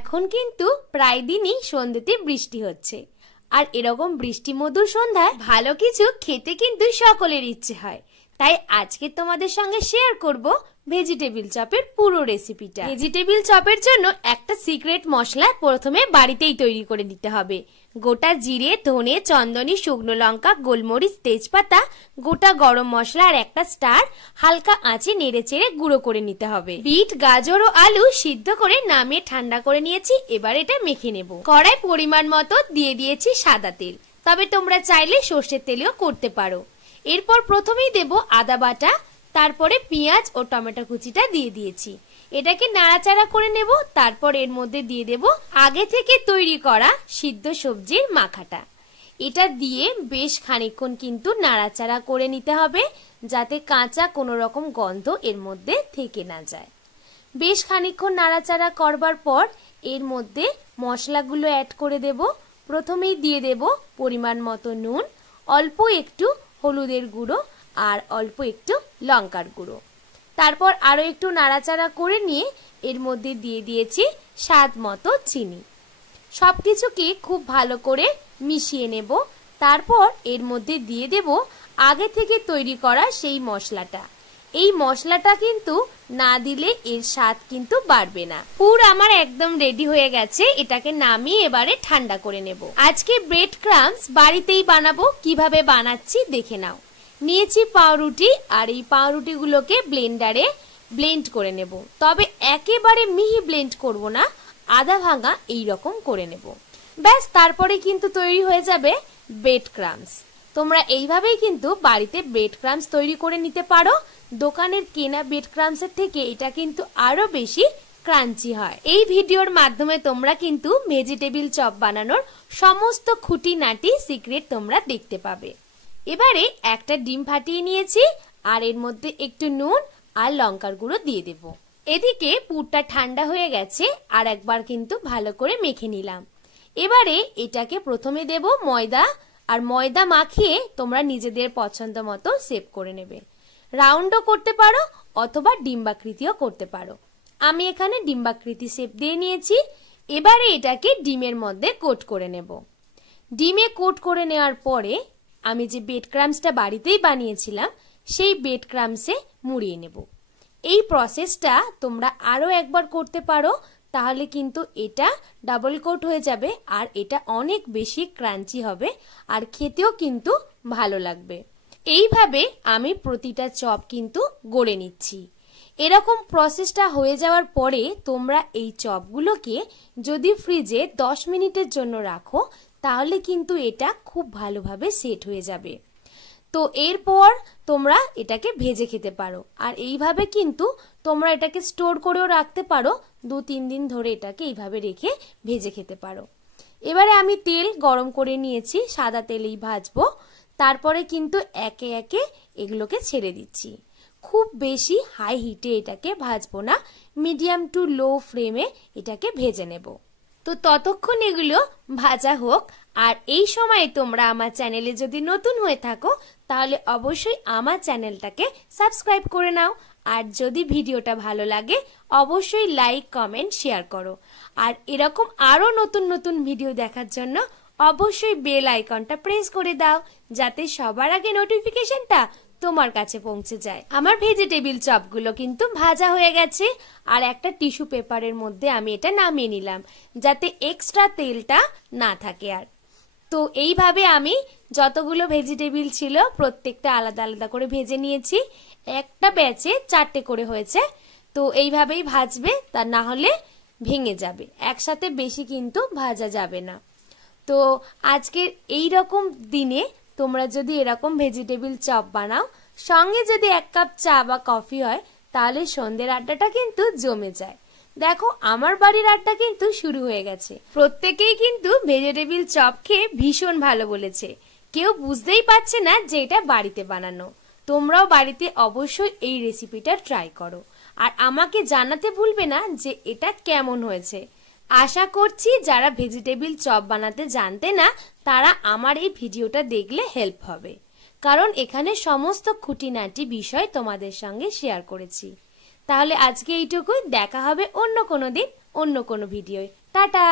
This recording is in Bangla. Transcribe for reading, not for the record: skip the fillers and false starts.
এখন কিন্তু প্রায় দিনই সন্ধ্যেতে বৃষ্টি হচ্ছে, আর এরকম বৃষ্টি মধুর সন্ধ্যায় ভালো কিছু খেতে কিন্তু সকলের ইচ্ছে হয়। তাই আজকে তোমাদের সঙ্গে শেয়ার করব ভেজিটেবিল চপের পুরো রেসিপিটা। ভেজিটেবিল চপের জন্য একটা সিক্রেট মশলা প্রথমে বাড়িতেই তৈরি করে নিতে হবে। গোটা জিরে, ধনে, চন্দনী, শুকনো লঙ্কা, গোলমরিচ, তেজপাতা, গোটা গরম মশলা আর একটা স্টার হালকা আঁচে নেড়েচেড়ে গুঁড়ো করে নিতে হবে। বিট, গাজর ও আলু সিদ্ধ করে নামিয়ে ঠান্ডা করে নিয়েছি। এবার এটা মেখে নেব। কড়াই পরিমাণ মতো দিয়ে দিয়েছি সাদা তেল, তবে তোমরা চাইলে সর্ষের তেলেও করতে পারো। এরপর প্রথমেই দেব আদা বাটা, তারপরে পেঁয়াজ ও টমেটো কুচিটা দিয়ে দিয়েছি। এটাকে নাড়াচাড়া করে নেব। তারপর এর মধ্যে দিয়ে দেব আগে থেকে তৈরি করা সিদ্ধ সবজির মাখাটা। এটা দিয়ে বেশ খানিকক্ষণ কিন্তু নাড়াচাড়া করে নিতে হবে, যাতে কাঁচা কোনো রকম গন্ধ এর মধ্যে থেকে না যায়। বেশ খানিকক্ষণ নাড়াচাড়া করবার পর এর মধ্যে মশলাগুলো অ্যাড করে দেব। প্রথমেই দিয়ে দেব পরিমাণ মতো নুন, অল্প একটু হলুদের গুঁড়ো আর অল্প একটু লঙ্কার গুঁড়ো। তারপর আরো একটু নাড়াচাড়া করে নিয়ে এর মধ্যে দিয়ে দিয়েছি স্বাদ মতো চিনি। সবকিছুকে খুব ভালো করে মিশিয়ে নেব। তারপর এর মধ্যে দিয়ে দেব আগে থেকে তৈরি করা সেই মশলাটা। এই মশলাটা কিন্তু না দিলে এর স্বাদ কিন্তু বাড়বে না। পুর আমার একদম রেডি হয়ে গেছে। এটাকে নামিয়ে এবারে ঠান্ডা করে নেব। আজকে ব্রেড ক্রাম্বস বাড়িতেই বানাবো। কিভাবে বানাচ্ছি দেখে নাও। নিয়েছি পাউরুটি, আর এই পাউরুটিগুলোকে ব্লেন্ডারে ব্লেন্ড করে নেব। তবে একেবারে মিহি ব্লেন্ড করব না, আধা ভাঙা এইরকম করে নেব। ব্যাস, তারপরে কিন্তু তৈরি হয়ে যাবে ব্রেড ক্রাম্বস। তোমরা এইভাবেই কিন্তু বাড়িতে ব্রেড ক্রাম্বস তৈরি করে নিতে পারো। দোকানের কেনা ব্রেড ক্রাম্বসের থেকে এটা কিন্তু আরো বেশি ক্রাঞ্চি হয়। এই ভিডিওর মাধ্যমে তোমরা কিন্তু ভেজিটেবিল চপ বানানোর সমস্ত খুঁটিনাটি সিক্রেট তোমরা দেখতে পাবে। এবারে একটা ডিম ফাটিয়ে নিয়েছি, আর এর মধ্যে একটু নুন আর লঙ্কার গুঁড়ো দিয়ে দেব। এদিকে পুরটা ঠান্ডা হয়ে গেছে, আর একবার কিন্তু ভালো করে মেখে নিলাম। এবারে এটাকে প্রথমে দেব ময়দা, আর ময়দা মাখিয়ে তোমরা নিজেদের পছন্দ মতো শেপ করে নেবে। রাউন্ডও করতে পারো অথবা ডিম্বাকৃতিও করতে পারো। আমি এখানে ডিম্বাকৃতি শেপ দিয়ে নিয়েছি। এবারে এটাকে ডিমের মধ্যে কোট করে নেব। ডিমে কোট করে নেওয়ার পরে আমি যে ব্রেড ক্রাম্বসটা বাড়িতেই বানিয়েছিলাম সেই ব্রেড ক্রাম্বসে মুড়িয়ে নেব। এই প্রসেসটা তোমরা আরো একবার করতে পারো, তাহলে কিন্তু এটা ডাবল কোট হয়ে যাবে, আর এটা অনেক বেশি ক্রাঞ্চি হবে, আর খেতেও কিন্তু ভালো লাগবে। এইভাবে আমি প্রতিটা চপ কিন্তু গড়ে নিচ্ছি। এরকম প্রসেসটা হয়ে যাওয়ার পরে তোমরা এই চপগুলোকে যদি ফ্রিজে 10 মিনিটের জন্য রাখো, তাহলে কিন্তু এটা খুব ভালোভাবে সেট হয়ে যাবে। তো এরপর তোমরা এটাকে ভেজে খেতে পারো। আর এইভাবে কিন্তু তোমরা এটাকে স্টোর করেও রাখতে পারো। 2-3 দিন ধরে এটাকে এইভাবে রেখে ভেজে খেতে পারো। এবারে আমি তেল গরম করে নিয়েছি, সাদা তেলেই ভাজবো। তারপরে কিন্তু একে একে এগুলোকে ছেড়ে দিচ্ছি। খুব বেশি হাই হিটে এটাকে ভাজবো না, মিডিয়াম টু লো ফ্লেমে এটাকে ভেজে নেব। তো ততক্ষণ এগুলো ভাজা হোক। আর এই সময় তোমরা আমার চ্যানেলে যদি নতুন হয়ে থাকো, তাহলে অবশ্যই আমার চ্যানেলটাকে সাবস্ক্রাইব করে নাও। আর যদি ভিডিওটা ভালো লাগে অবশ্যই লাইক, কমেন্ট, শেয়ার করো। আর এরকম আরো নতুন নতুন ভিডিও দেখার জন্য অবশ্যই বেল আইকনটা প্রেস করে দাও, যাতে সবার আগে নোটিফিকেশনটা তোমার কাছে পৌঁছে যায়। আমার ভেজিটেবিল চপগুলো কিন্তু ভাজা হয়ে গেছে, আর একটা টিস্যু পেপারের মধ্যে আমি এটা নামিয়ে নিলাম, যাতে এক্সট্রা তেলটা না থাকে। আর তো এইভাবে আমি যতগুলো ভেজিটেবিল ছিল প্রত্যেকটা আলাদা আলাদা করে ভেজে নিয়েছি। একটা ব্যাচে 4টে করে হয়েছে। তো এইভাবেই ভাজবে, তা না হলে ভেঙে যাবে। একসাথে বেশি কিন্তু ভাজা যাবে না। তো আজকের এই রকম দিনে তোমরা যদি এরকম ভেজিটেবিল চপ বানাও, সঙ্গে যদি 1 কাপ চা বা কফি হয়, তাহলে সন্ধ্যের আড্ডাটা কিন্তু জমে যায়। দেখো আমার বাড়ির আড্ডা কিন্তু শুরু হয়ে গেছে। প্রত্যেকেই কিন্তু ভেজিটেবিল চপ খেয়ে ভীষণ ভালো বলেছে। কেউ বুঝতেই পারছে না যে এটা বাড়িতে বানানো। তোমরাও বাড়িতে অবশ্যই এই রেসিপিটা ট্রাই করো, আর আমাকে জানাতে ভুলবে না যে এটা কেমন হয়েছে। আশা করছি যারা ভেজিটেবিল চপ বানাতে জানতে না, তারা আমার এই ভিডিওটা দেখলে হেল্প হবে, কারণ এখানে সমস্ত খুঁটিনাটি বিষয় তোমাদের সঙ্গে শেয়ার করেছি। তাহলে আজকে এইটুকুই, দেখা হবে অন্য কোনো দিন অন্য কোনো ভিডিওয়। টাটা।